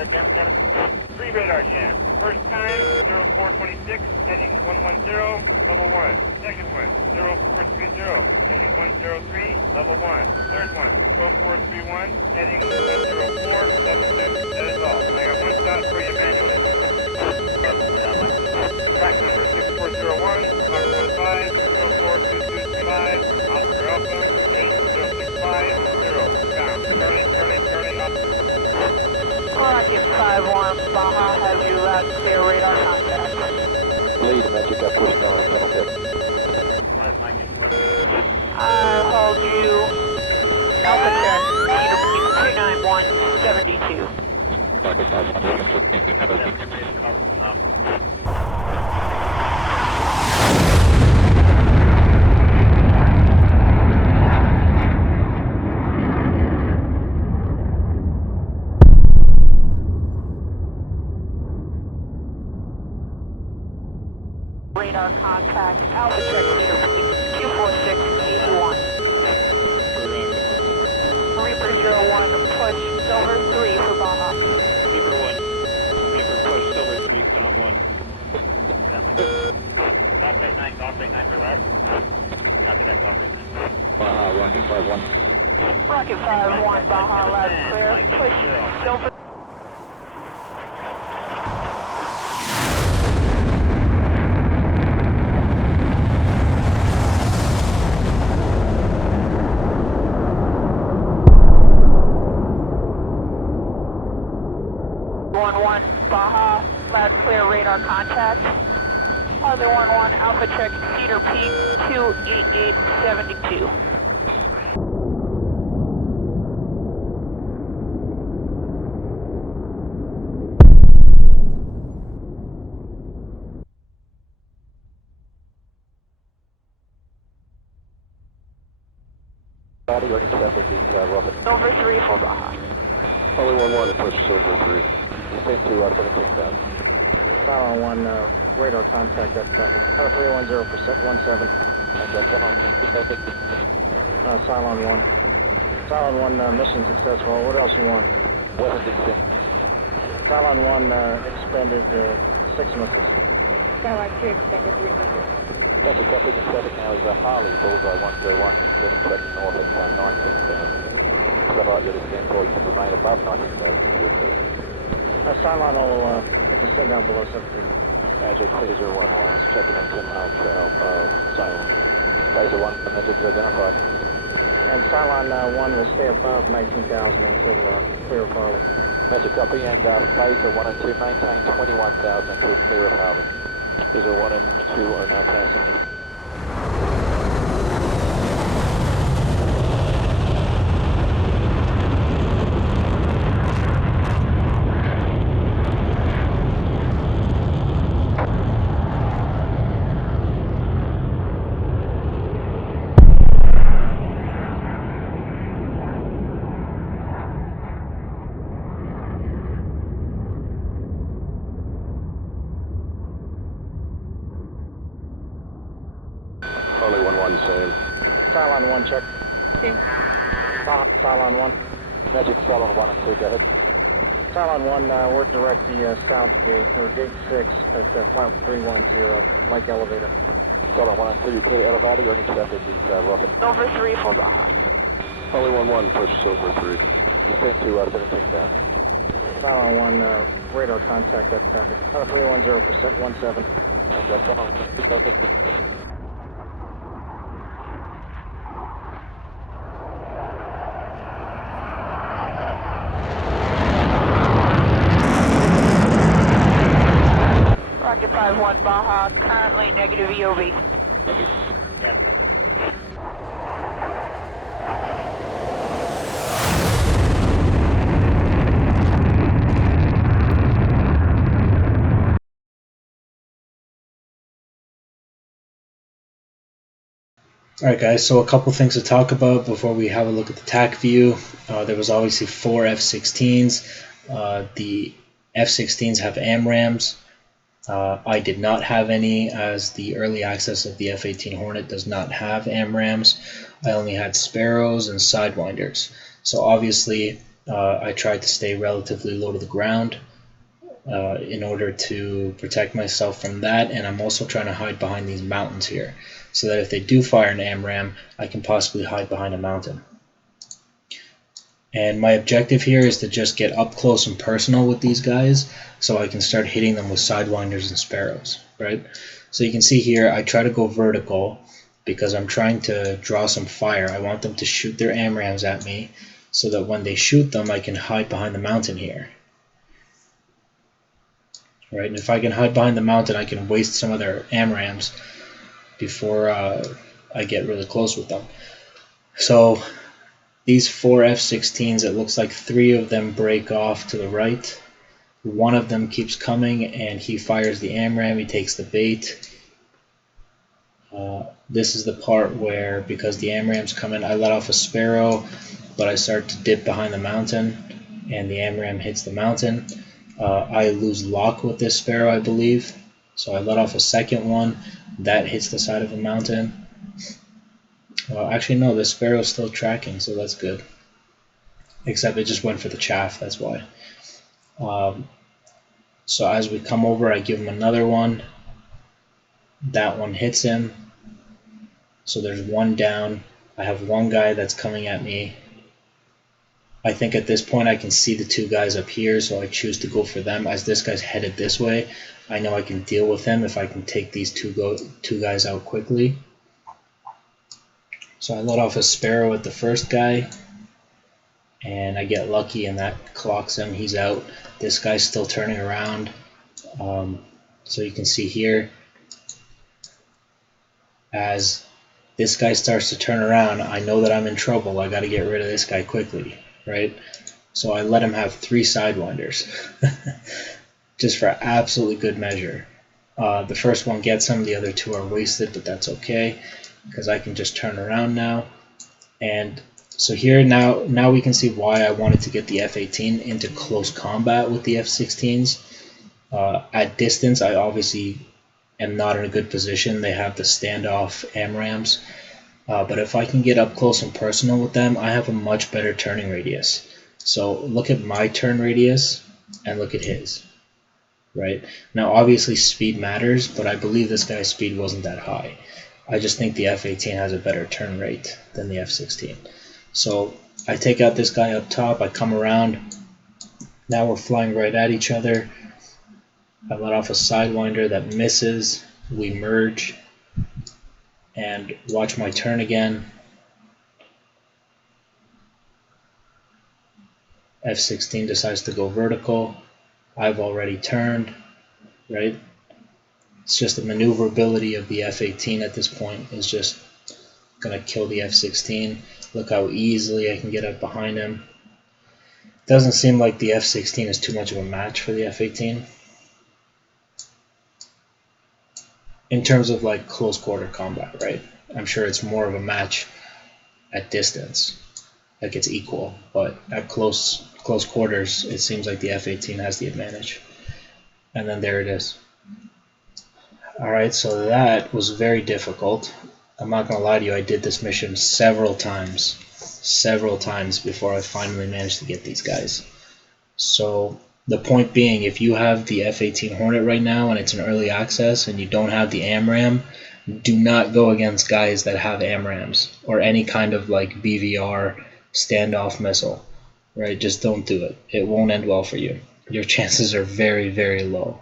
Three radar jam. First time, 0426, heading 110, level 1. Second one, 0430, heading 103, level 1. Third one, 0431, heading 104, level 2. That is all. I got one shot for you manually. Track number 6401, Mark 15, 042235, Oscar Alpha, 80650. Down. Turning, Oscar. Rocket 5-1, Baja, have you clear radar contact? Lead, Magic up, push down, channel 7. I'll hold you, Alpha check, 29172. Rocket 5-1. Radar contact, Alpha check, 24681. Reaper 01, push, Silver 3 for Baja. Reaper 1. Reaper push, Silver 3, Comm 1. Dogfight 9 for left. Copy that, Dogfight 9. Baja, Rocket 5-1. Rocket 5-1, Baja, loud clear, push, Silver. Baja, loud clear radar contact. Other 1-1, Alpha check, Cedar Peak, 28872. Body, ready to step with the rocket. Silver 3 for Baja. Only 1-1, push Silver 3. Descend to 17 down. Cylon 1, radar contact that traffic. 310 for set 17. And come on. Cylon 1. Cylon 1, mission successful. What else you want? Weapons extend. Cylon 1 expended 6 missiles. Cylon 2 expended 3 missiles. That's a copy. The traffic now is Harley, bullseye 101, getting tracking north at 19,000. Satellite that is then for you to remain above 19,000. Cylon will descend down below 17. Magic 3011, checking in 10 miles trail of Cylon. Phaser 1, Magic is identified. And Cylon 1 will stay above 19,000 until clear of Harley. Magic copy, and Phaser 1 and 2 maintain 21,000 until clear of Harley. Phaser 1 and 2 are now passing. Harley 1-1, same. Cylon 1, check. 2. Cylon 1. Magic Cylon 1 and 2, go ahead. Cylon 1, we're direct the south gate, or gate 6 at flight 310, like elevator. Cylon 1 and 2, you clear elevator, you're intercepted the rocket. Silver 3 for Baja. Harley 1-1, push Silver 3. Descend to 17 down. Cylon 1, radar contact that traffic. 310 for set 17. And come on. Rocket 5-1, Baja, currently negative EOV. Yes, that's it. Alright guys, so a couple things to talk about before we have a look at the TAC view. There was obviously 4 F-16s. The F-16s have amraams. I did not have any, as the early access of the F-18 Hornet does not have amraams. I only had sparrows and sidewinders. So obviously I tried to stay relatively low to the ground in order to protect myself from that, and I'm also trying to hide behind these mountains here, so that if they do fire an AMRAAM, I can possibly hide behind a mountain. And my objective here is to just get up close and personal with these guys, so I can start hitting them with sidewinders and sparrows, right? So you can see here, I try to go vertical because I'm trying to draw some fire. I want them to shoot their AMRAAMs at me, so that when they shoot them, I can hide behind the mountain here. Right, and if I can hide behind the mountain, I can waste some of their AMRAAMs before I get really close with them. So these 4 F-16s, it looks like 3 of them break off to the right. One of them keeps coming, and he fires the AMRAAM. He takes the bait. This is the part where, because the AMRAAM's coming, I let off a sparrow, but I start to dip behind the mountain, and the AMRAAM hits the mountain. I lose lock with this sparrow, I believe. So I let off a second one. That hits the side of the mountain. Actually, no, the sparrow's still tracking, so that's good. Except it just went for the chaff, that's why. So as we come over, I give him another one. That one hits him. So there's one down. I have one guy that's coming at me. I think at this point I can see the 2 guys up here, so I choose to go for them. As this guy's headed this way, I know I can deal with him if I can take these two guys out quickly. So I let off a sparrow at the first guy, and I get lucky, and that clocks him. He's out. This guy's still turning around. So you can see here, as this guy starts to turn around, I know that I'm in trouble. I got to get rid of this guy quickly. Right, so I let him have 3 sidewinders, just for absolutely good measure. The first one gets him, the other 2 are wasted, but that's okay, because I can just turn around now. And so here now we can see why I wanted to get the F-18 into close combat with the F-16s. At distance, I obviously am not in a good position. They have the standoff AMRAAMs. But if I can get up close and personal with them, I have a much better turning radius. So look at my turn radius and look at his. Right? Now obviously speed matters, but I believe this guy's speed wasn't that high. I just think the F-18 has a better turn rate than the F-16. So I take out this guy up top, I come around. Now we're flying right at each other. I let off a sidewinder that misses. We merge. And watch my turn again. F-16 decides to go vertical. I've already turned, right? It's just the maneuverability of the F-18 at this point is just going to kill the F-16. Look how easily I can get up behind him. Doesn't seem like the F-16 is too much of a match for the F-18. In terms of like close quarter combat, right? I'm sure it's more of a match at distance, like it's equal, but at close quarters, it seems like the F-18 has the advantage. And then there it is. All right, so that was very difficult. I'm not gonna lie to you, I did this mission several times before I finally managed to get these guys. So the point being, if you have the F-18 Hornet right now and it's an early access and you don't have the AMRAAM, do not go against guys that have AMRAAMs or any kind of like BVR standoff missile, right? Just don't do it. It won't end well for you. Your chances are very, very low.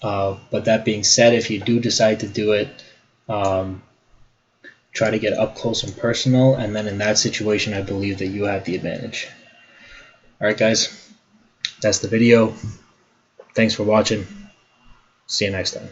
But that being said, if you do decide to do it, try to get up close and personal, and then in that situation, I believe that you have the advantage. Alright guys, that's the video. Thanks for watching. See you next time.